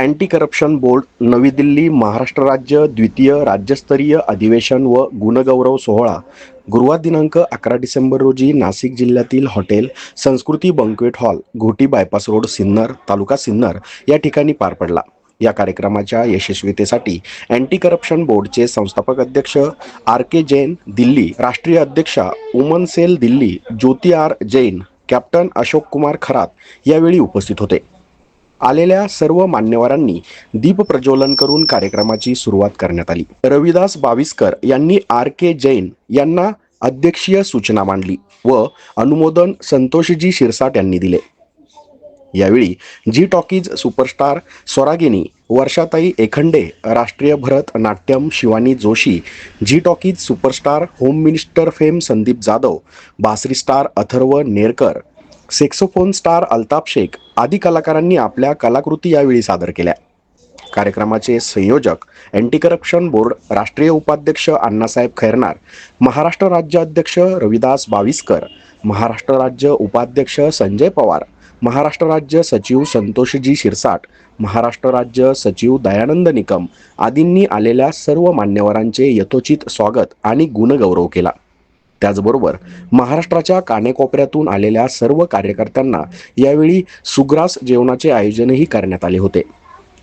Anti corruption board नवी दिल्ली महाराष्ट्र राज्य द्वितीय राज्यस्तरीय अधिवेशन व गुणगौरव सोहळा. गुरुवार दिनांक अकरा डिसेंबर रोजी नाशिक जिल्ह्यातील hotel Sanskruti banquet hall Ghoti bypass road Sinnar taluka Sinnar या ठिकाणी पार पडला. या कार्यक्रमाच्या यशस्वीतेसाठी अँटी करप्शन बोर्डचे संस्थापक अध्यक्ष आर के जैन दिल्ली राष्ट्रीय अध्यक्षा women cell Delhi Jyoti R Jain captain Ashok Kumar Kharat यावेळी उपस्थित होते. आलेल्या सर्व मान्यवरांनी दीप प्रज्वलन करून कार्यक्रमाची सुरुवात करण्यात आली. रविदास बाविस्कर यांनी आर के जैन यांना अध्यक्षीय सूचना मांडली व अनुमोदन संतोषजी शिरसाट यांनी दिले. यावेळी जी टॉकीज सुपरस्टार स्वरागिनी वर्षाताई एखंडे राष्ट्रीय Bharatanatyam Shivani Joshi Zee Talkies superstar home minister fame Sandeep Jadhav बासरी star Atharva Nerkar saxophone star Altaf Shaikh आदी कलाकारांनी आपल्या कलाकृती यावेळी सादर केल्या. कार्यक्रमाचे संयोजक अँटी करप्शन बोर्ड राष्ट्रीय उपाध्यक्ष अण्णासाहेब खैरनार महाराष्ट्र राज्य अध्यक्ष रविदास बाविस्कर महाराष्ट्र राज्य उपाध्यक्ष संजय पवार महाराष्ट्र राज्य सचिव संतोषजी शिरसाट महाराष्ट्र राज्य सचिव दयानंद निकम आदींनी आलेल्या सर्व मान्यवरांचे यथोचित स्वागत आणि गुणगौरव केला. त्याचबरोबर महाराष्ट्राच्या कानेकोपऱ्यातून आलेल्या सर्व कार्यकर्त्यांना यावेळी सुग्रास जेवणाचे आयोजनही करण्यात आले होते.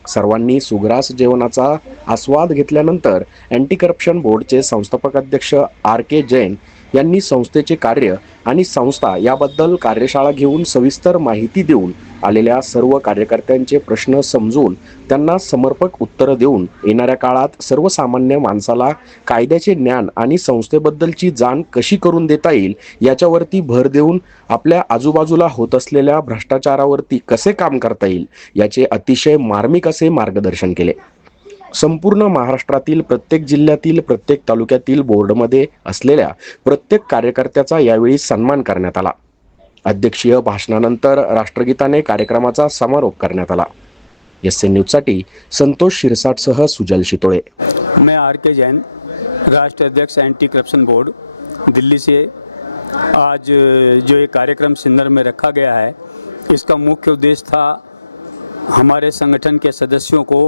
सर्वांनी सुग्रास जेवणाचा आस्वाद घेतल्यानंतर अँटी करप्शन बोर्डचे संस्थापक अध्यक्ष आर के जैन यांनी संस्थेचे कार्य आणि संस्था याबद्दल कार्यशाळा घेऊन सविस्तर माहिती देऊन आलेल्या सर्व कार्यकर्त्यांचे प्रश्न समजून त्यांना समर्पक उत्तरं देऊन येणाऱ्या काळात सर्वसामान्य माणसाला कायद्याचे ज्ञान आणि संस्थेबद्दलची जाण कशी करून देता येईल याच्यावरती भर देऊन आपल्या आजूबाजूला होत असलेल्या भ्रष्टाचारावरती कसे काम करता येईल याचे अतिशय मार्मिक असे मार्गदर्शन केले. संपूर्ण महाराष्ट्रातील प्रत्येक जिल्ह्यातील प्रत्येक तालुक्यातील बोर्डमध्ये असलेल्या प्रत्येक कार्यकर्त्याचा यावेळी सन्मान करण्यात आला. अध्यक्षीय भाषणानंतर राष्ट्रगीताने कार्यक्रमाचा समारोप करण्यात आला. एस एन न्यूजसाठी संतोष शिरसाटसह सुजल शितोळे. मैं आर के जैन राष्ट्राध्यक्ष एंटी करप्शन बोर्ड दिल्ली से आज जो ये कार्यक्रम सिन्नर में रखा गया है इसका मुख्य उद्देश्य था हमारे संगठन के सदस्यों को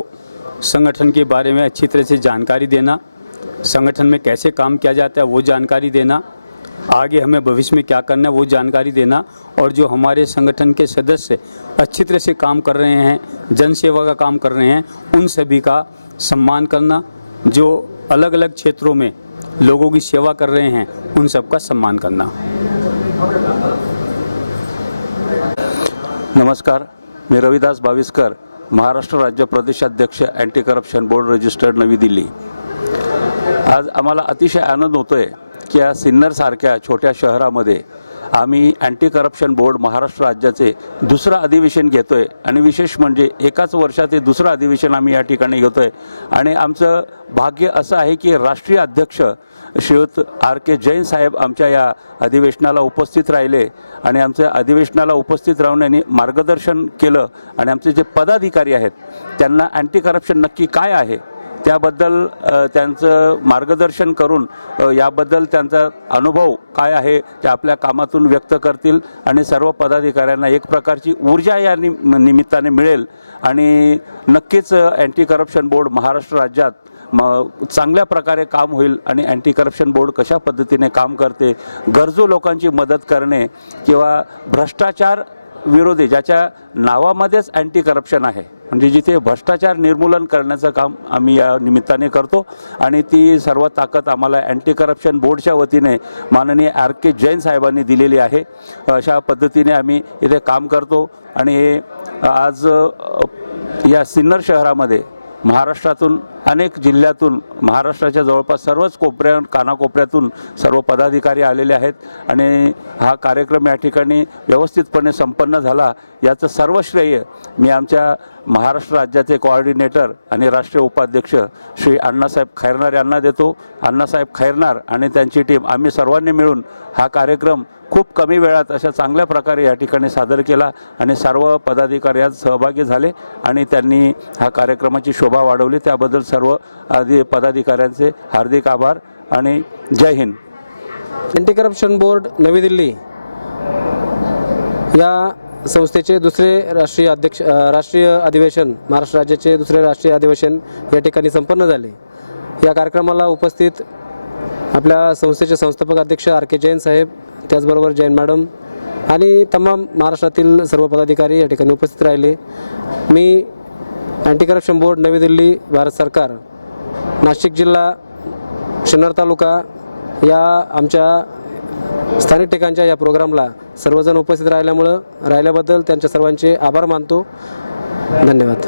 संगठन के बारे में अच्छी तरह से जानकारी देना संगठन में कैसे काम किया जाता है वो जानकारी देना आगे हमें भविष्य में क्या करना है, वो जानकारी देना और जो हमारे संगठन के सदस्य अच्छी तरह से काम कर रहे हैं जन सेवा का काम कर रहे हैं, उन सभी का सम्मान करना, जो अलग अलग क्षेत्रों में लोगों की सेवा कर रहे हैं, उन सबका सम्मान करना। नमस्कार, मैं रविदास बाविस्कर, महाराष्ट्र राज्य प्रदेशाध्यक्ष अँटी करप्शन बोर्ड रजिस्टर्ड नवी दिल्ली। आज आम्हाला अतिशय आनंद होतोय की या सिन्नरसारख्या छोट्या शहरामध्ये आम्ही अँटी करप्शन बोर्ड महाराष्ट्र राज्याचे दुसरं अधिवेशन घेतो आहे आणि विशेष म्हणजे एकाच वर्षात दुसरं अधिवेशन आम्ही या ठिकाणी घेतो आहे आणि आमचं भाग्य असं आहे की राष्ट्रीय अध्यक्ष श्रीयुत आर के जैन साहेब आमच्या या अधिवेशनाला उपस्थित राहिले. आणि आमच्या अधिवेशनाला उपस्थित राहून यांनी मार्गदर्शन केलं. आणि आमचे जे पदाधिकारी आहेत त्यांना अँटी करप्शन नक्की काय आहे त्याबद्दल त्यांचं मार्गदर्शन करून याबद्दल त्यांचा अनुभव काय आहे ते आपल्या कामातून व्यक्त करतील आणि सर्व पदाधिकाऱ्यांना एक प्रकारची ऊर्जा या नि निमित्ताने मिळेल. आणि नक्कीच अँटी करप्शन बोर्ड महाराष्ट्र राज्यात म चांगल्या प्रकारे काम होईल आणि अँटी करप्शन बोर्ड कशा पद्धतीने काम करते गरजू लोकांची मदत करणे किंवा भ्रष्टाचार विरोधी ज्याच्या नावामध्येच अँटी करप्शन आहे म्हणजे जिथे भ्रष्टाचार निर्मूलन करण्याचं काम आम्ही या निमित्ताने करतो आणि ती सर्व ताकद आम्हाला अँटी करप्शन बोर्डच्या वतीने माननीय आर के जैन साहेबांनी दिलेली आहे. अशा पद्धतीने आम्ही इथे काम करतो आणि हे आज या सिन्नर शहरामध्ये महाराष्ट्रातून अनेक जिल्ह्यातून महाराष्ट्राच्या जवळपास सर्वच कोपऱ्या कानाकोपऱ्यातून सर्व पदाधिकारी आलेले आहेत आणि हा कार्यक्रम या ठिकाणी व्यवस्थितपणे संपन्न झाला. याचं सर्व श्रेय मी आमच्या महाराष्ट्र राज्याचे कोऑर्डिनेटर आणि राष्ट्रीय उपाध्यक्ष श्री अण्णासाहेब खैरनार यांना देतो. अण्णासाहेब खैरनार आणि त्यांची टीम आम्ही सर्वांनी मिळून हा कार्यक्रम खूप कमी वेळात अशा चांगल्या प्रकारे या ठिकाणी सादर केला आणि सर्व पदाधिकारी यात सहभागी झाले आणि त्यांनी हा कार्यक्रमाची शोभा वाढवली. त्याबद्दल सर्व आधी पदाधिकाऱ्यांचे हार्दिक आभार आणि जय हिंद. अँटी करप्शन बोर्ड नवी दिल्ली. या संस्थेचे दुसरे राष्ट्रीय अध्यक्ष राष्ट्रीय अधिवेशन महाराष्ट्र राज्याचे दुसरे राष्ट्रीय अधिवेशन या ठिकाणी संपन्न झाले. या कार्यक्रमाला उपस्थित आपल्या संस्थेचे संस्थापक अध्यक्ष आर के जैन साहेब त्याचबरोबर जैन मॅडम आणि तमाम महाराष्ट्रातील सर्व पदाधिकारी या ठिकाणी उपस्थित राहिले. मी अँटी करप्शन बोर्ड नवी दिल्ली भारत सरकार नाशिक जिल्हा शिन्नर तालुका या आमच्या स्थानिक ठिकाणच्या या प्रोग्रामला सर्वजण उपस्थित राहिल्यामुळं राहिल्याबद्दल त्यांच्या सर्वांचे आभार मानतो. धन्यवाद.